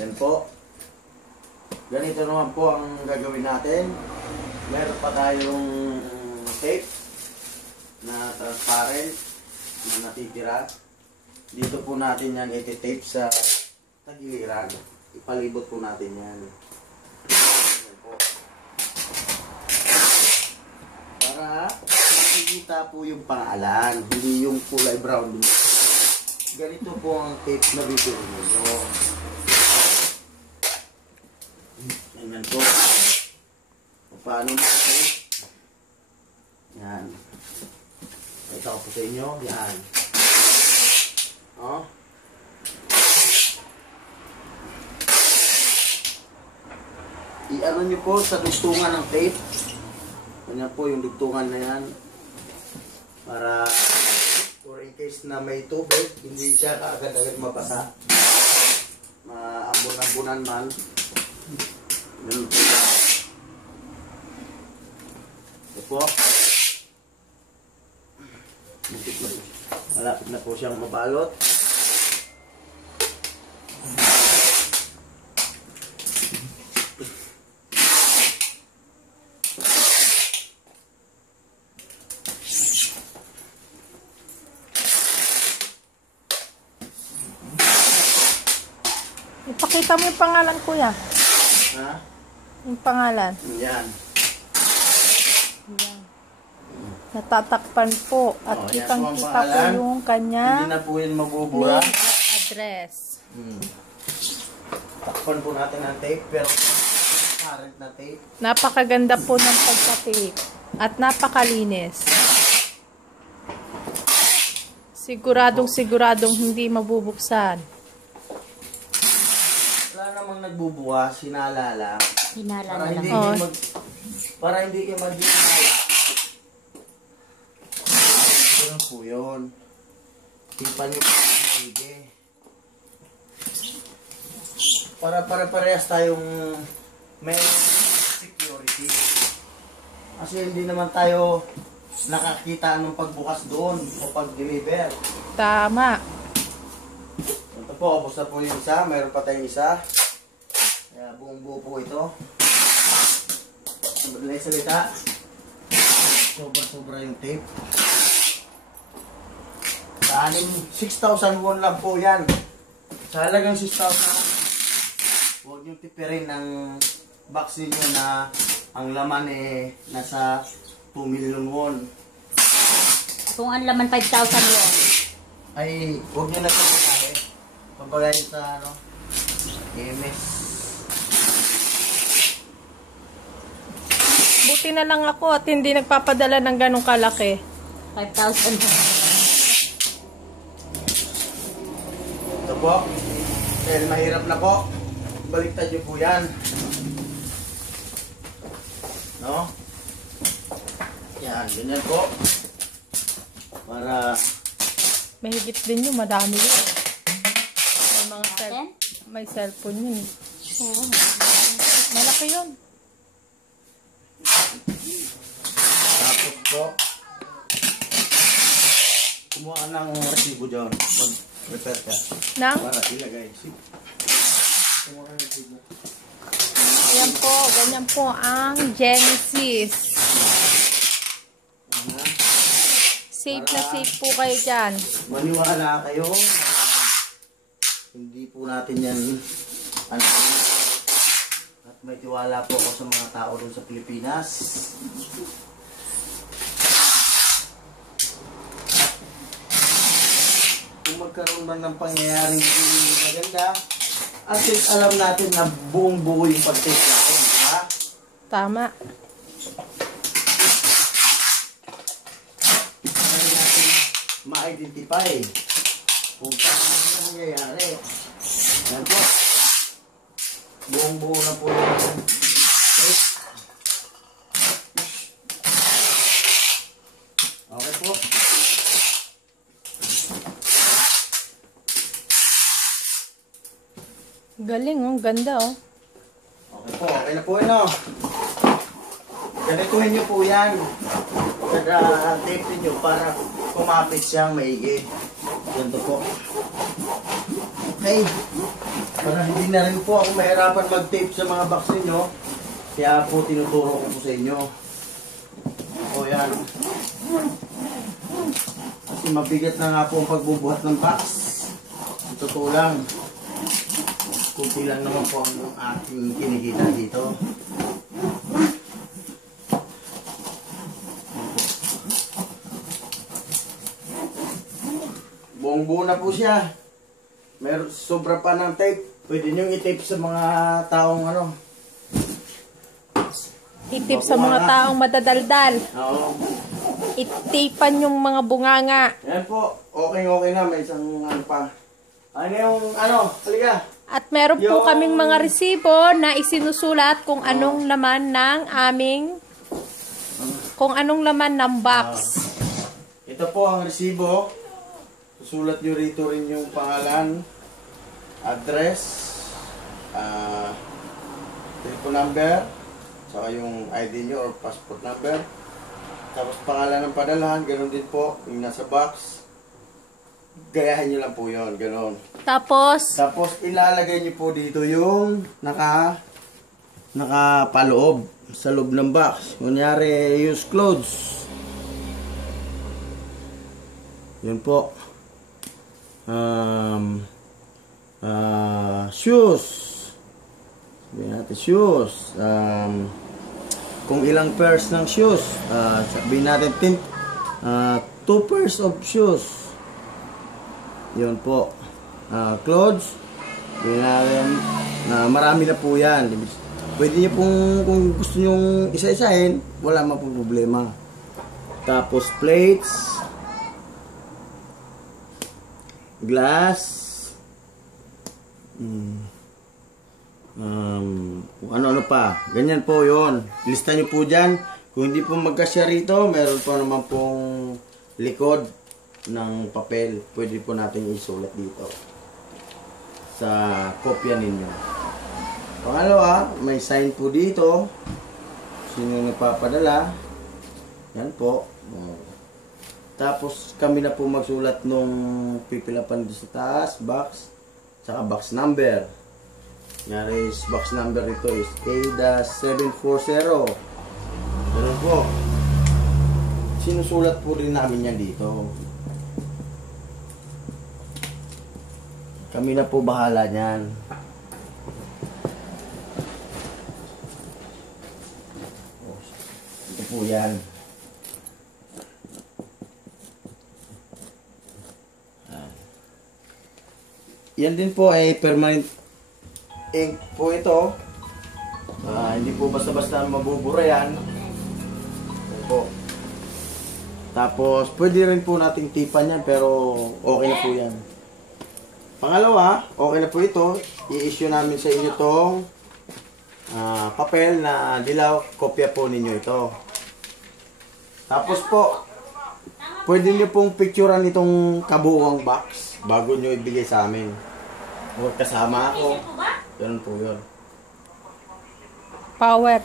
Yan po. Ganito naman po ang gagawin natin. Meron pa tayong tape na transparent na natitira. Dito po natin yan iti-tape sa tagiliran. Ipalibot po natin yan. Yan po. Para makikita po yung pangalan, hindi yung kulay brown. Ganito po ang tape na bibili nyo. Yan po. Paano mo ito? Yan. Ito ko po sa inyo. Yan. Oh. I-ano nyo po sa dugtungan ng tape. Ganyan po yung dugtungan na yan. Para or in case na may tubig, hindi siya kaagad-agad mabasa. Maambon-ambunan man. Ganun po. Ito po. Malapit na po siyang mabalot. Ipakita mo yung pangalan, kuya. Ha? Yung pangalan. Yan. Yan. Natatakpan po. At yan kitang-kita po po yung kanya Hindi na po yun mabubura. name at address. Takpan po natin ang tape, pero current na tape. Napakaganda po ng pagka-tape. At napakalinis. Siguradong hindi mabubuksan. Wala namang nagbubukas, hinala lang. Hinala Para na hindi lang. kayo para hindi kayo mag-hinala. Ganun po yun. Tipan nyo po. Sige. Para parehas tayong may security. Kasi hindi naman tayo nakakita ng pagbukas doon o pag-deliver. Tama. Ito po, ubos na po yung isa. Mayroon pa tayong isa. Kaya buong buo po ito. Madalay salita. Sobra-sobra yung tape. Sa 6,000 won lang po yan. Sa halagang 6,000, huwag nyo tipirin ang box ninyo na ang laman nasa 2 million won. Kung ang laman 5,000 yun. Ay, huwag nyo na ito pagkain. Pabagayin sa MS. Buti na lang ako at hindi nagpapadala ng ganong kalaki. 5,000. Ito po. Dahil mahirap na po. Baliktad nyo po yan. No? Yan, ganyan po. Para Mahigit din yun, madami yun. May mga Natin? may cellphone yun. Oo. Malaki yun. tapos po, kumuha ka ng resibo dyan. Mag-prepare ka. Nang? Para ilagay. Kumuha ka ng resibo. Ayan po, ganyan po ang Genesis. Safe na safe po kayo dyan. Maniwala kayo. Hindi po natin yan at may tiwala po ako sa mga tao doon sa Pilipinas. Kung magkaroon man ng pangyayaring hindi maganda, at least alam natin na buong buo yung pag-take natin, di ba? Tama. Kaya natin ma-identify kung paano nangyayari. Yan po. Buong buo na po yung okay po. Galing oh, ganda oh. Okay po, okay na po yun o. Ganituhin nyo po yan. Tape nyo para kumapit siyang maigi. Ganito po. Okay. Para hindi na rin po ako mahirapan mag-tape sa mga box ninyo. Kaya po tinuturo ko po sa inyo. O yan. Kasi mabigat na nga po ang pagbubuhat ng box. Ang totoo lang. Kunti lang naman po ang aking kinikita dito. Buong-buo na po siya. Meron sobra pa ng tape. Pwede nyo i-tape sa mga taong ano. Itip sa mga taong madadaldal. Oo. Itipan yung mga bunganga. Yan po. Okay na. May isang ano pa. Ano yung ano? Halika. At meron po Yung- kaming mga resibo na isinusulat kung anong laman ng aming box. Ito po ang resibo. Susulat nyo rito rin yung pangalan, address, telephone number, saka yung ID nyo or passport number. Tapos pangalan ng padalahan, ganoon din po, yung nasa box. Gayahin nyo lang po yun, ganoon. Tapos, Tapos ilalagay nyo po dito yung nakapaloob sa loob ng box. Kunyari, use clothes. Yun po. Shoes. Sabihin natin shoes. Kung ilang pairs ng shoes. Sabihin natin 2 pairs of shoes. Yun po. Clothes. Sabihin natin marami na po yan. Pwede nyo pong, kung gusto nyo isa-isahin, wala man pong problema. Tapos plates. Glass. Kung ano-ano pa. Ganyan po yon. Lista nyo po dyan. Kung hindi po magkasya rito, meron po naman pong likod ng papel. Pwede po natin isulat dito sa kopya ninyo. Pangalawa, may sign po dito. Sino nagpapadala. Yan po. Tapos kami na po magsulat nung pipilapan dito sa taas, box, saka box number. Ngari is box number ito is A-740. Ganun po. Sinusulat po rin namin yan dito. Kami na po bahala niyan. Ito po yan. Yan din po ay permanent ink po ito. Hindi po basta-basta mabubura yan. Yan po. Tapos pwede rin po nating tipan yan pero okay na po yan. Pangalawa, okay na po ito. I-issue namin sa inyo tong papel na dilaw. Kopya po ninyo ito. Tapos po, pwede nyo pong picturean itong kabuuang box bago nyo ibigay sa amin. O kasama ako. Ganun po yun. power.